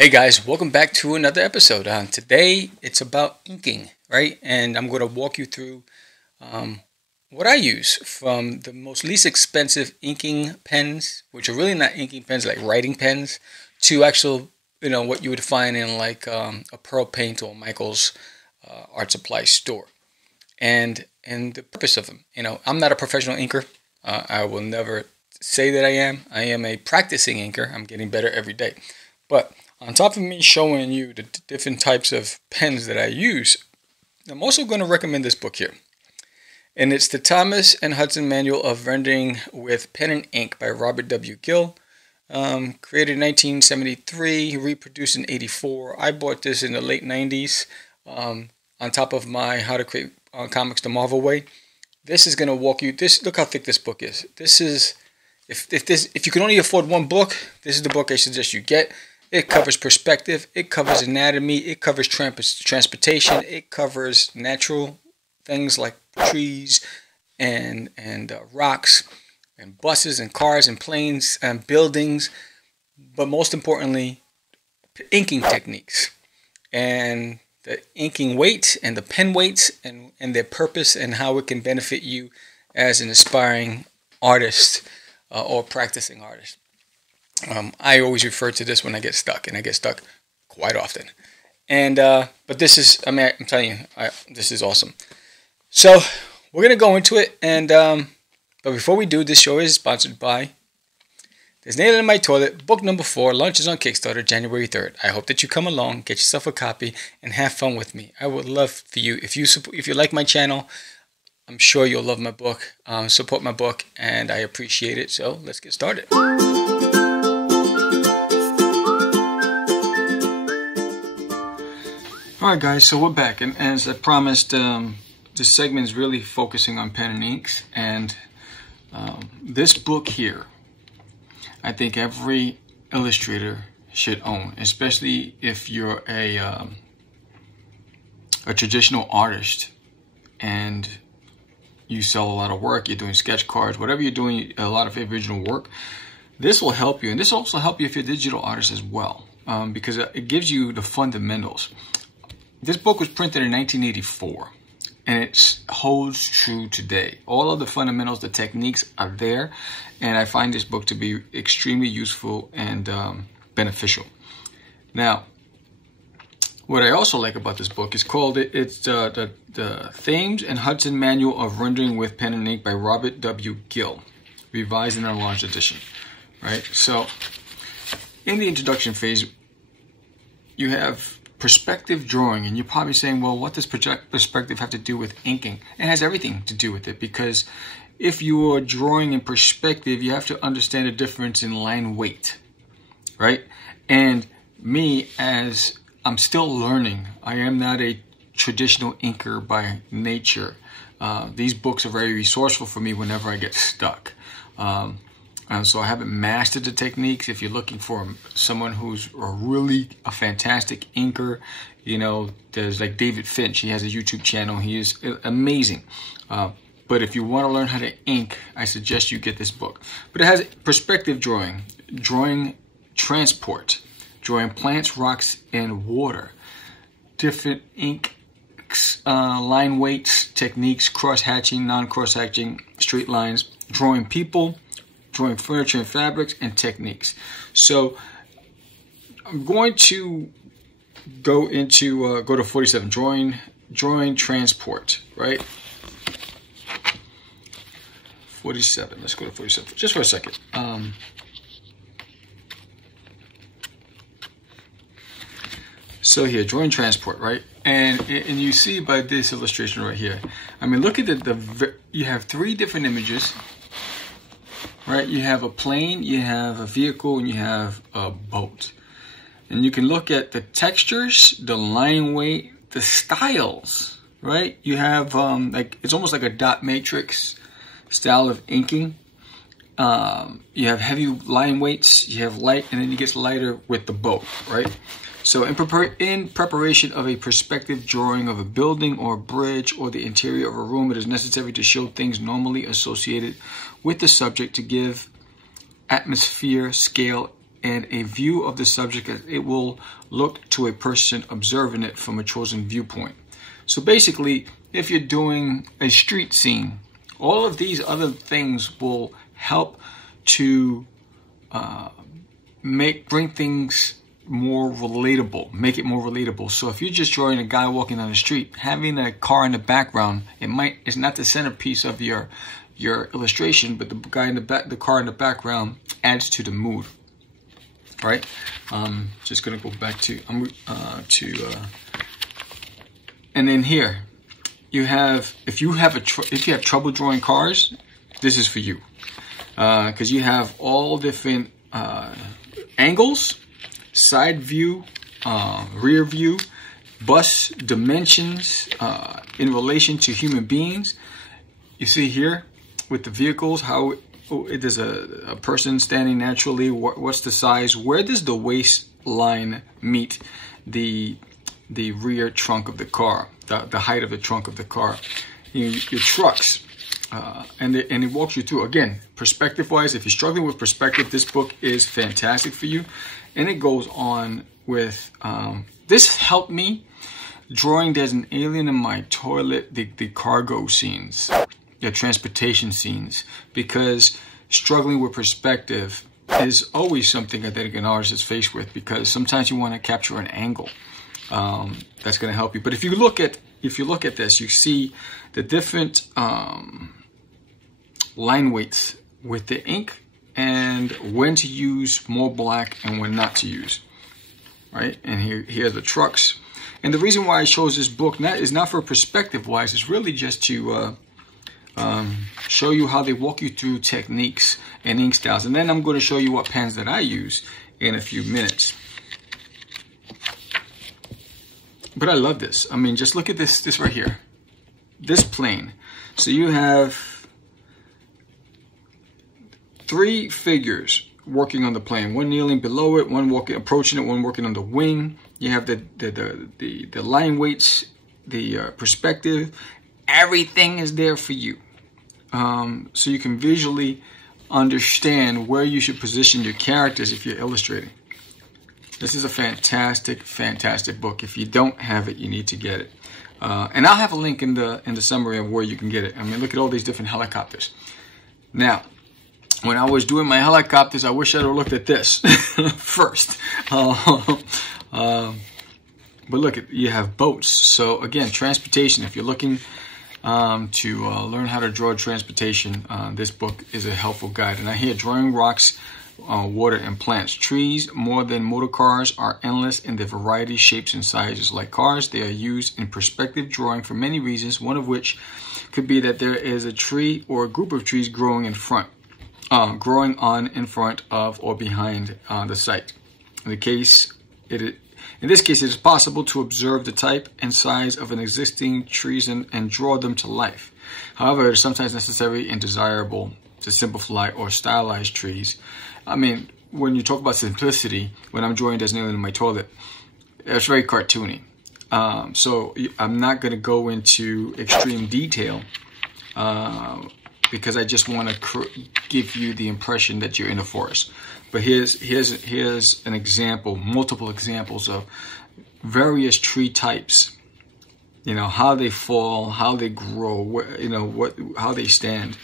Hey guys, welcome back to another episode. Today it's about inking, right? And I'm going to walk you through what I use, from the most least expensive inking pens, which are really not inking pens, like writing pens, to actual, what you would find in like a Pearl Paint or Michael's art supply store. And the purpose of them. I'm not a professional inker. I will never say that I am. I am a practicing inker. I'm getting better every day. But on top of me showing you the different types of pens that I use, I'm also going to recommend this book here. And it's the Thomas and Hudson Manual of Rendering with Pen and Ink by Robert W. Gill. Created in 1973, reproduced in 84. I bought this in the late 90s on top of my How to Create Comics the Marvel Way. This is going to walk you, look how thick this book is. This is, if you can only afford one book, this is the book I suggest you get. It covers perspective, it covers anatomy, it covers transportation, it covers natural things like trees and rocks and buses and cars and planes and buildings, but most importantly, inking techniques and the inking weight and the pen weights and their purpose and how it can benefit you as an aspiring artist or practicing artist. I always refer to this when I get stuck, and I get stuck quite often. And but this is, I'm telling you, this is awesome. So we're gonna go into it, and but before we do, this show is sponsored by There's Nail in My Toilet, book number 4, launches on Kickstarter January 3rd. I hope that you come along, get yourself a copy, and have fun with me. I would love for you, if you like my channel, I'm sure you'll love my book. Support my book, and I appreciate it. So let's get started. Alright guys, so we're back, and as I promised, this segment is really focusing on pen and inks, and this book here, I think every illustrator should own, especially if you're a traditional artist and you sell a lot of work, you're doing sketch cards, whatever you're doing, a lot of original work. This will help you, and this will also help you if you're a digital artist as well, because it gives you the fundamentals. This book was printed in 1984, and it holds true today. All of the fundamentals, the techniques are there, and I find this book to be extremely useful and beneficial. Now, what I also like about this book is it's the Thames and Hudson Manual of Rendering with Pen and Ink by Robert W. Gill, revised in a large edition. Right? So, in the introduction phase, you have perspective drawing, and you're probably saying, well, what does perspective have to do with inking? It has everything to do with it, because if you are drawing in perspective, you have to understand the difference in line weight, right? And me, as I'm still learning, I am not a traditional inker by nature. These books are very resourceful for me whenever I get stuck. And so I haven't mastered the techniques. If you're looking for someone who's a fantastic inker, there's like David Finch. He has a YouTube channel. He is amazing. But if you want to learn how to ink, I suggest you get this book. But it has perspective drawing, drawing transport, drawing plants, rocks, and water, different inks, line weights, techniques, cross-hatching, non-cross-hatching, straight lines, drawing people, drawing furniture and fabrics, and techniques. So I'm going to go to 47, drawing transport, right? 47, let's go to 47 just for a second. So here, drawing transport, right? And you see by this illustration right here, look at you have 3 different images. Right, you have a plane, you have a vehicle, and you have a boat. And you can look at the textures, the line weight, the styles, right? You have, it's almost like a dot matrix style of inking. You have heavy line weights, you have light, and then it gets lighter with the boat, right? So in preparation of a perspective drawing of a building or a bridge or the interior of a room, it is necessary to show things normally associated with the subject to give atmosphere, scale, and a view of the subject as it will look to a person observing it from a chosen viewpoint. So basically, if you're doing a street scene, all of these other things will help to bring things more relatable, make it more relatable. So if you're just drawing a guy walking down the street, having a car in the background, it's not the centerpiece of your illustration, but the guy in the back, the car in the background adds to the mood, right? Just gonna go back to and then here you have, if you have trouble drawing cars, this is for you, because you have all different angles, side view, rear view, bus dimensions in relation to human beings. You see here with the vehicles how it is a person standing naturally. What's the size? Where does the waistline meet the rear trunk of the car? The height of the trunk of the car. Your trucks. And it walks you through, again, perspective wise. If you're struggling with perspective, this book is fantastic for you. And it goes on with this helped me drawing There's an Alien in My Toilet, the cargo scenes, the transportation scenes, because struggling with perspective is always something I think an artist is faced with, because sometimes you want to capture an angle that's going to help you. But if you look at this, you see the different line weights with the ink and when to use more black and when not to use, right? And here are the trucks. And the reason why I chose this book is not for perspective wise, it's really just to show you how they walk you through techniques and ink styles. And then I'm going to show you what pens that I use in a few minutes. But I love this. I mean, just look at this right here. This plane. So you have 3 figures working on the plane. One kneeling below it, one approaching it, one working on the wing. You have the line weights, the perspective. Everything is there for you. So you can visually understand where you should position your characters if you're illustrating. This is a fantastic, fantastic book. If you don't have it, you need to get it. And I'll have a link in the summary of where you can get it. I mean, look at all these different helicopters. Now, when I was doing my helicopters, I wish I'd have looked at this first. But look, you have boats. So again, transportation. If you're looking to learn how to draw transportation, this book is a helpful guide. And I hear drawing rocks, water, and plants. Trees, more than motor cars, are endless in their variety, shapes, and sizes. Like cars, they are used in perspective drawing for many reasons, one of which could be that there is a tree or a group of trees growing in front. Growing on, in front of, or behind the site. In this case, it is possible to observe the type and size of an existing trees and draw them to life. However, it is sometimes necessary and desirable to simplify or stylize trees. I mean, when you talk about simplicity, when I'm drawing There's an Alien in My Toilet, it's very cartoony. So I'm not going to go into extreme detail. Because I just want to give you the impression that you're in a forest. But here's an example, multiple examples of various tree types. You know, how they fall, how they grow, how they stand.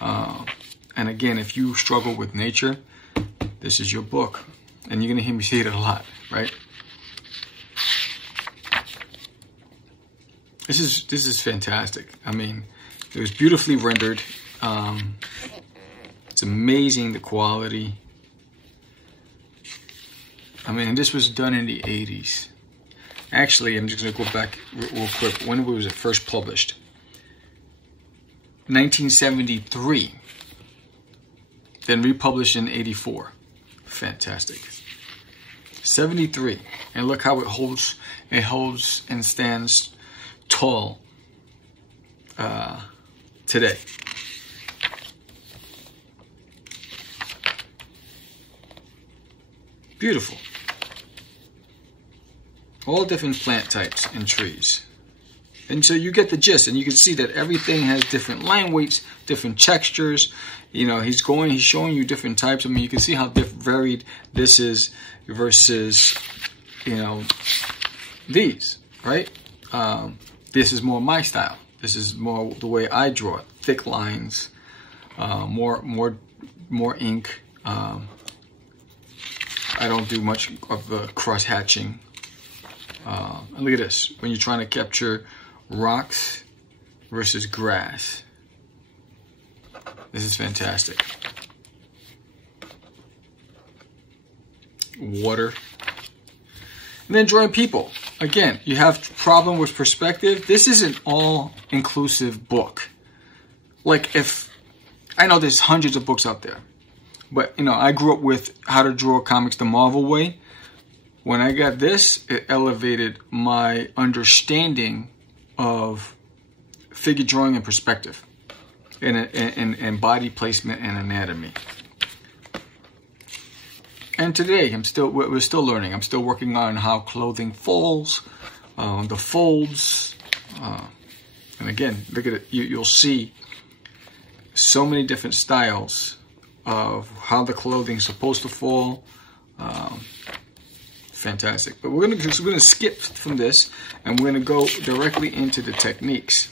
And again, if you struggle with nature, this is your book, and you're gonna hear me say it a lot, right? This is fantastic. I mean, it was beautifully rendered. It's amazing, the quality. I mean, this was done in the 80s. Actually, I'm just going to go back real quick. When was it first published? 1973. Then republished in 84. Fantastic. 73. And look how it holds and stands tall today. Beautiful. All different plant types and trees. And so you get the gist, and you can see that everything has different line weights, different textures. You know, he's showing you different types. I mean, you can see how varied this is versus, you know, these, right? This is more my style. This is more the way I draw it. Thick lines, more ink. I don't do much of the cross hatching. And look at this, when you're trying to capture rocks versus grass. This is fantastic. Water. And then drawing people. Again, you have problem with perspective. This is an all-inclusive book. Like, if I know there's hundreds of books out there, but you know, I grew up with How to Draw Comics the Marvel Way. When I got this, it elevated my understanding of figure drawing and perspective, and body placement and anatomy. And today, we're still learning. I'm still working on how clothing folds, the folds, and again, look at it. You'll see so many different styles of how the clothing's supposed to fall. Fantastic. But we're gonna skip from this, and we're gonna go directly into the techniques.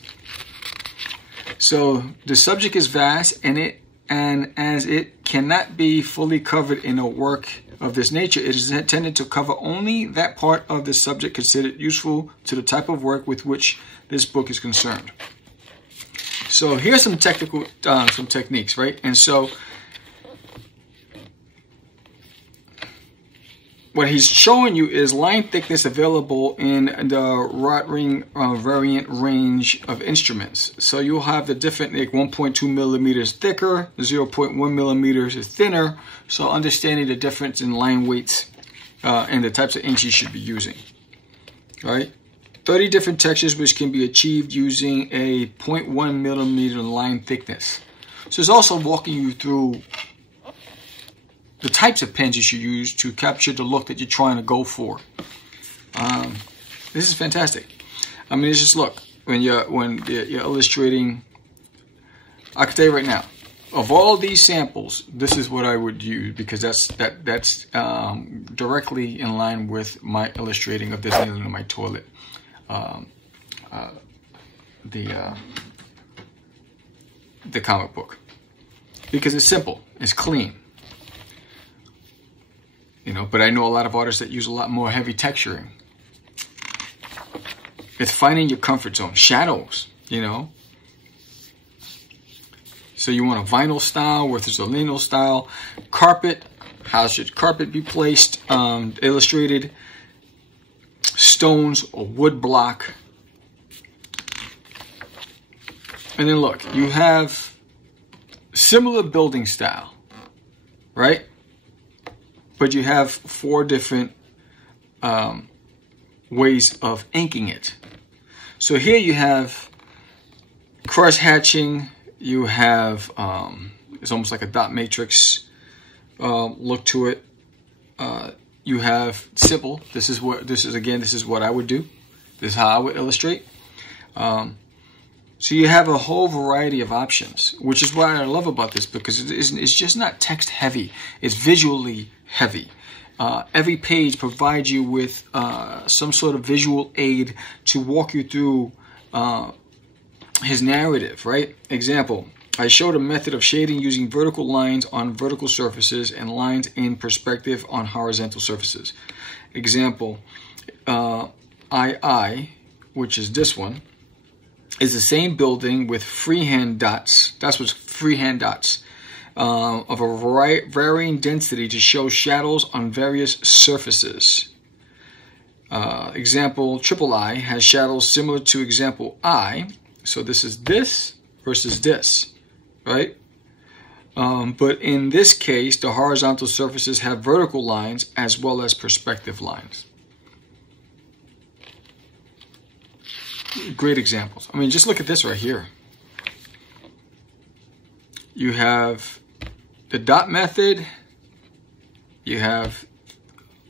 So the subject is vast, and as it cannot be fully covered in a work of this nature, it is intended to cover only that part of the subject considered useful to the type of work with which this book is concerned. So here's some some techniques, right? And so what he's showing you is line thickness available in the rod ring variant range of instruments. So you'll have the different, like 1.2 millimeters thicker, 0.1 millimeters is thinner. So understanding the difference in line weights and the types of inks you should be using. All right, 30 different textures which can be achieved using a 0.1 millimeter line thickness. So it's also walking you through the types of pens you should use to capture the look that you're trying to go for. This is fantastic. I mean, it's just look, when you're illustrating, I can tell you right now, of all these samples, this is what I would use, because that's directly in line with my illustrating of this in my toilet. The comic book, because it's simple, it's clean. You know, but I know a lot of artists that use a lot more heavy texturing. It's finding your comfort zone. Shadows, you know. So you want a vinyl style versus a lino style. Carpet, how should carpet be placed? Illustrated. Stones or wood block. And then look, you have similar building style, right? But you have 4 different ways of inking it. So here you have cross hatching. You have it's almost like a dot matrix look to it. You have simple. This is what I would do. This is how I would illustrate. So you have a whole variety of options, which is what I love about this, because it's just not text heavy. It's visually heavy. Every page provides you with some sort of visual aid to walk you through his narrative, right? Example, I showed a method of shading using vertical lines on vertical surfaces and lines in perspective on horizontal surfaces. Example, II, which is this one, is the same building with freehand dots. That's what's freehand dots of a varying density to show shadows on various surfaces. Example, III has shadows similar to example I. So this is this versus this, right? But in this case, the horizontal surfaces have vertical lines as well as perspective lines. Great examples. I mean, just look at this right here. You have the dot method. You have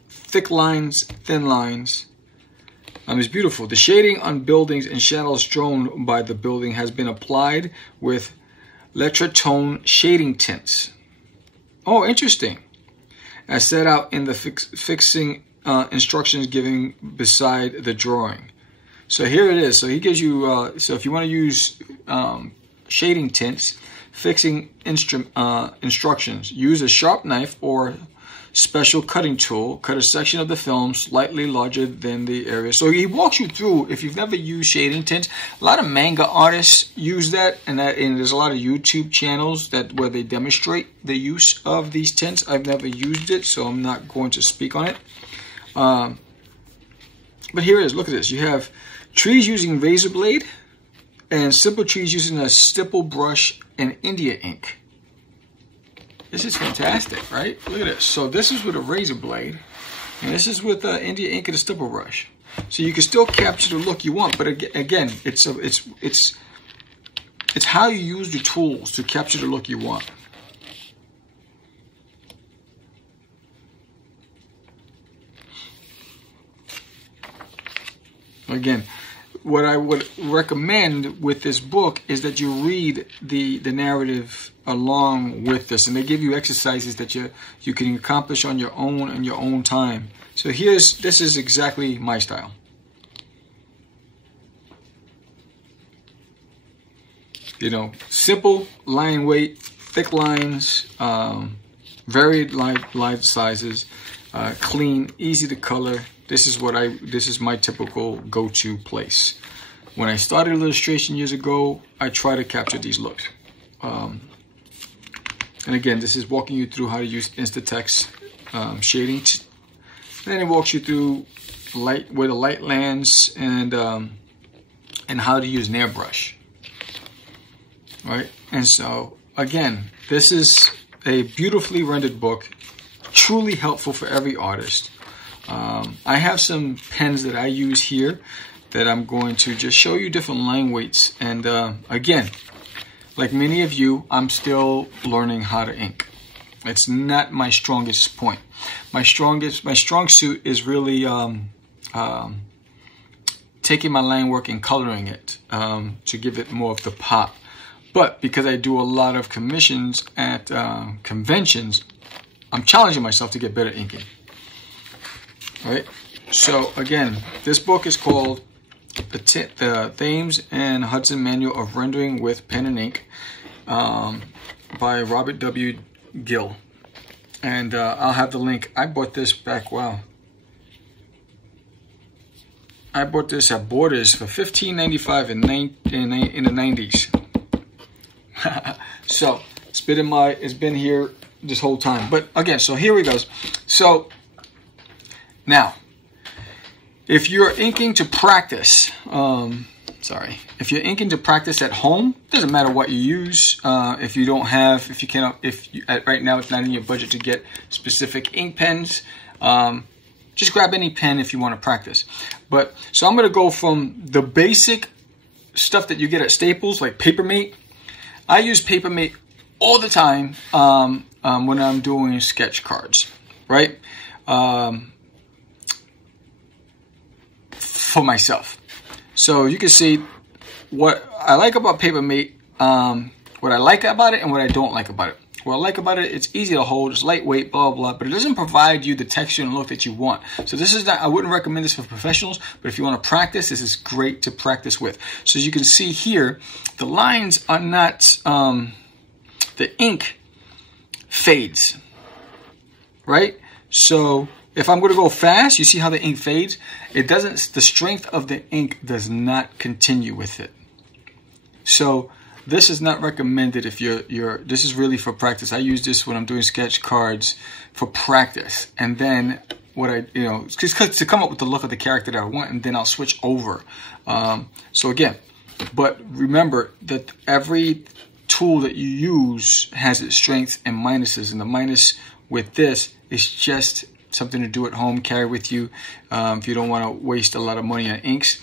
thick lines, thin lines. It's beautiful. The shading on buildings and shadows thrown by the building has been applied with Latitude shading tints. Oh, interesting. As set out in the fixing instructions given beside the drawing. So here it is. So he gives you, so if you want to use shading tints, fixing instructions, use a sharp knife or special cutting tool, cut a section of the film slightly larger than the area. So he walks you through, if you've never used shading tints, a lot of manga artists use that, and there's a lot of YouTube channels where they demonstrate the use of these tints. I've never used it, so I'm not going to speak on it. But here it is, look at this. You have trees using razor blade, and simple trees using a stipple brush and India ink. This is fantastic, right? Look at this. So this is with a razor blade, and this is with India ink and a stipple brush. So you can still capture the look you want, but again, it's how you use the tools to capture the look you want. Again, what I would recommend with this book is that you read the narrative along with this, and they give you exercises that you can accomplish on your own time. So this is exactly my style. You know, simple line weight, thick lines, varied line sizes, clean, easy to color. This is my typical go-to place. When I started illustration years ago, I try to capture these looks. And again, this is walking you through how to use Instatext shading. Then it walks you through where the light lands and how to use an airbrush. Right? And so again, this is a beautifully rendered book, truly helpful for every artist. I have some pens that I use here that I'm going to just show you different line weights. And again, like many of you, I'm still learning how to ink. It's not my strongest point. My strong suit is really taking my line work and coloring it to give it more of the pop. But because I do a lot of commissions at conventions, I'm challenging myself to get better inking. All right. So again, this book is called the Thames and Hudson Manual of Rendering with Pen and Ink by Robert W. Gill. And I'll have the link. I bought this back, wow. I bought this at Borders for $15.95 in the 90s. So it's been here this whole time. But again, so here we go. So now, if you're inking to practice, if you're inking to practice at home, doesn't matter what you use. Right now it's not in your budget to get specific ink pens, just grab any pen if you want to practice. So I'm going to go from the basic stuff that you get at Staples, like Papermate. I use Papermate all the time when I'm doing sketch cards, right? For myself. So you can see what I like about Papermate, what I like about it and what I don't like about it. What I like about it, it's easy to hold, it's lightweight, blah, blah, but it doesn't provide you the texture and look that you want. So this is not, I wouldn't recommend this for professionals, but if you want to practice, this is great to practice with. So as you can see here, the lines are not, the ink fades, right? So if I'm going to go fast, you see how the ink fades? It doesn't, the strength of the ink does not continue with it. So this is not recommended if this is really for practice. I use this when I'm doing sketch cards for practice. And then just to come up with the look of the character that I want, and then I'll switch over. So again, but remember that every tool that you use has its strengths and minuses. And the minus with this is just something to do at home, carry with you. If you don't want to waste a lot of money on inks,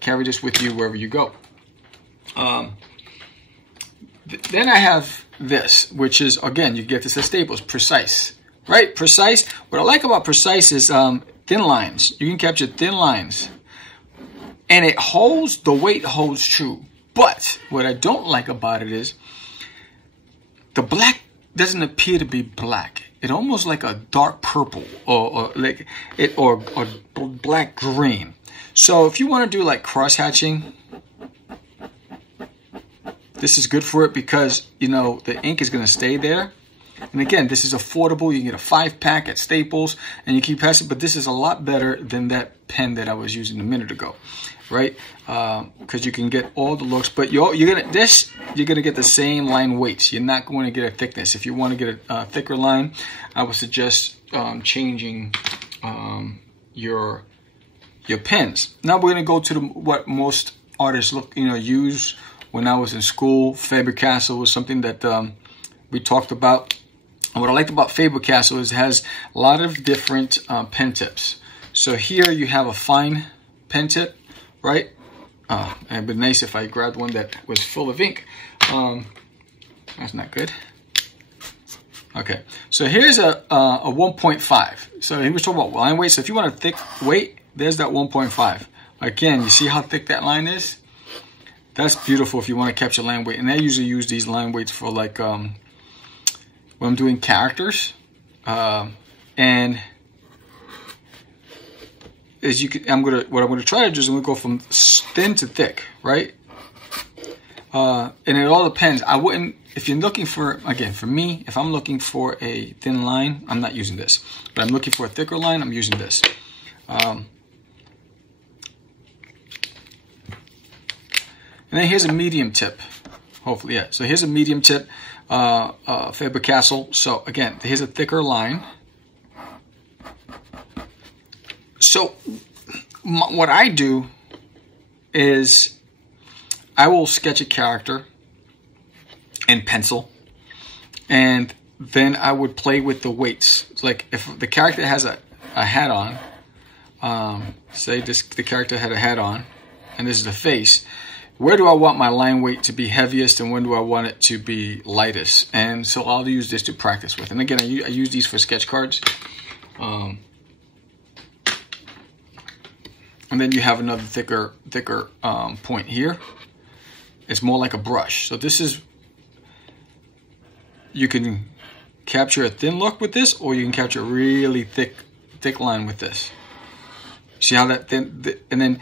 carry this with you wherever you go. Then I have this, which is, again, you get this at Staples, Precise, right? Precise. What I like about Precise is thin lines. You can capture thin lines. And it holds, the weight holds true. But what I don't like about it is the black doesn't appear to be black. It almost like a dark purple or black green. So if you want to do like cross hatching, this is good for it because, you know, the ink is going to stay there. And again, this is affordable. You can get a 5-pack at Staples and you keep passing, but this is a lot better than that pen that I was using a minute ago, right? Because you can get all the looks, but you're gonna get the same line weights. You're not going to get a thickness. If you want to get a thicker line, I would suggest changing your pens. Now we're going to go to what most artists use. When I was in school, Faber-Castell was something that we talked about. And what I liked about Faber-Castell is it has a lot of different pen tips. So here you have a fine pen tip, right? And it'd be nice if I grabbed one that was full of ink. That's not good. Okay, so here's a 1.5. So he was talking about line weight. So if you want a thick weight, there's that 1.5. Again, you see how thick that line is? That's beautiful if you want to capture line weight. And I usually use these line weights for like when I'm doing characters. And as you can, what I'm gonna try to do is I'm gonna go from thin to thick, right? And it all depends. I wouldn't, if you're looking for, again, for me, if I'm looking for a thin line, I'm not using this. But I'm looking for a thicker line, I'm using this. And then here's a medium tip, hopefully, yeah. So here's a medium tip, Faber-Castell. So again, here's a thicker line. So what I do is I will sketch a character in pencil, and then I would play with the weights. It's like if the character has a hat on, say the character had a hat on, and this is the face. Where do I want my line weight to be heaviest and when do I want it to be lightest? And so I'll use this to practice with. And again, I use these for sketch cards. And then you have another thicker point here. It's more like a brush. So this is, you can capture a thin look with this, or you can capture a really thick line with this. See how that thin, and then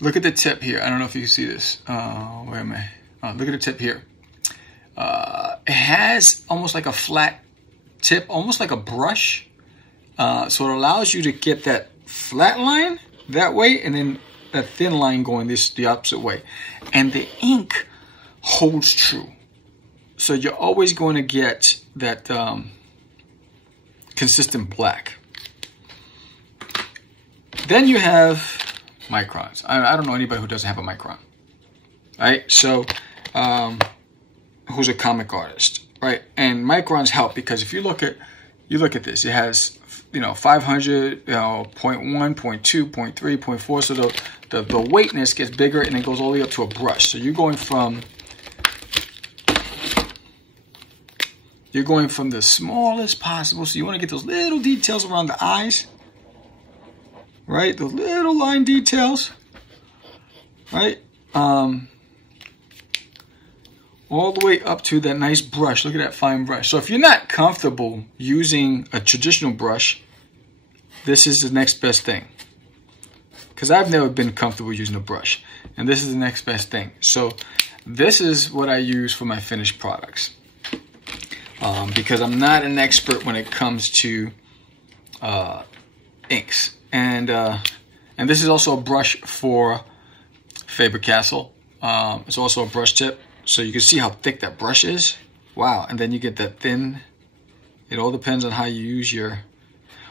look at the tip here. I don't know if you can see this. Where am I? Look at the tip here. It has almost like a flat tip, almost like a brush. So it allows you to get that flat line that way, and then that thin line going the opposite way. And the ink holds true. So you're always going to get that consistent black. Then you have microns. I don't know anybody who doesn't have a micron, right? So who's a comic artist, right? And microns help because if you look at this, it has 500, 0.1, 0.2, 0.3, 0.4. So the weightness gets bigger and it goes all the way up to a brush. So you're going from the smallest possible. So you want to get those little details around the eyes. Right, those little line details, right? All the way up to that nice brush. Look at that fine brush. So if you're not comfortable using a traditional brush, this is the next best thing. Because I've never been comfortable using a brush, and this is the next best thing. So this is what I use for my finished products. Because I'm not an expert when it comes to inks. And this is also a brush for Faber-Castell. It's also a brush tip, so you can see how thick that brush is. Wow, and then you get that thin. It all depends on how you use your...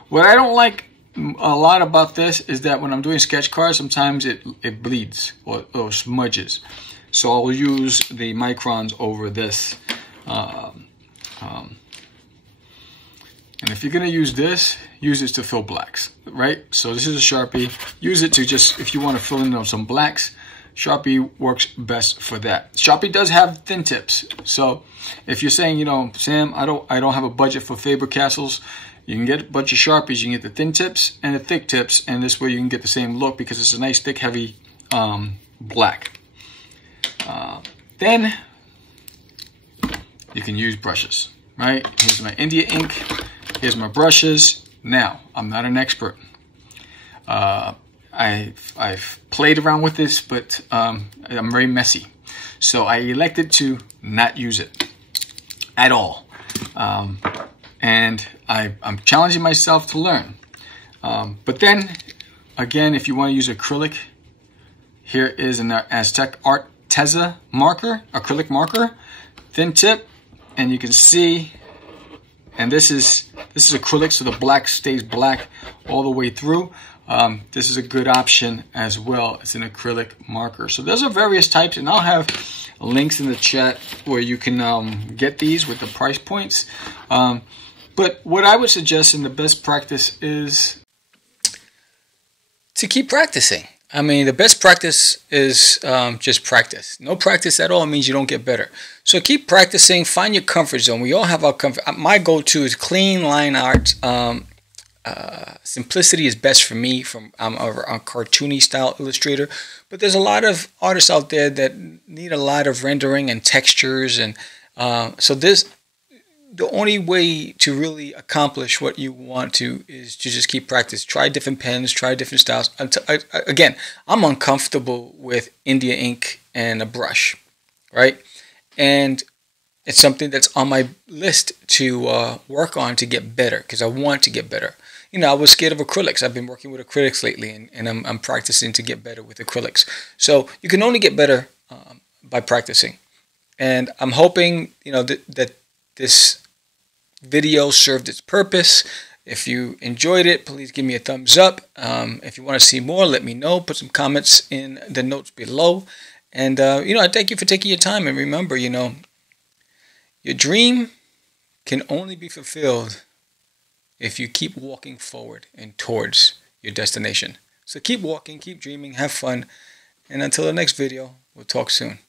What I don't like a lot about this is that when I'm doing sketch cards, sometimes it bleeds or smudges. So I'll use the microns over this. And if you're going to use this, use it to fill blacks, right? So this is a Sharpie. Use it to just, if you want to fill in some blacks, Sharpie works best for that. Sharpie does have thin tips. So if you're saying, Sam, I don't have a budget for Faber-Castells, You can get a bunch of Sharpies. You can get the thin tips and the thick tips, and this way you can get the same look because it's a nice, thick, heavy black. Then you can use brushes, right? Here's my India ink. Here's my brushes. Now, I'm not an expert. I've played around with this, but I'm very messy. So I elected to not use it at all. And I'm challenging myself to learn. But then, again, if you want to use acrylic, here is an Aztec Arteza marker, acrylic marker, thin tip, and you can see, and this is acrylic, so the black stays black all the way through. This is a good option as well. It's an acrylic marker. So those are various types, and I'll have links in the chat where you can get these with the price points. But what I would suggest, and the best practice, is to keep practicing. I mean, the best practice is just practice. No practice at all means you don't get better. So keep practicing. Find your comfort zone. We all have our comfort. My go-to is clean line art. Simplicity is best for me. I'm a cartoony style illustrator, but there's a lot of artists out there that need a lot of rendering and textures, and so the only way to really accomplish what you want to is to just keep practice. Try different pens, try different styles. Again, I'm uncomfortable with India ink and a brush, right? And it's something that's on my list to work on to get better, because I want to get better. You know, I was scared of acrylics. I've been working with acrylics lately, and I'm practicing to get better with acrylics. So you can only get better by practicing. And I'm hoping, you know, that this video served its purpose. If you enjoyed it, please give me a thumbs up. If you want to see more, let me know. Put some comments in the notes below. And, you know, I thank you for taking your time. And remember, you know, your dream can only be fulfilled if you keep walking forward and towards your destination. So keep walking, keep dreaming, have fun. And until the next video, we'll talk soon.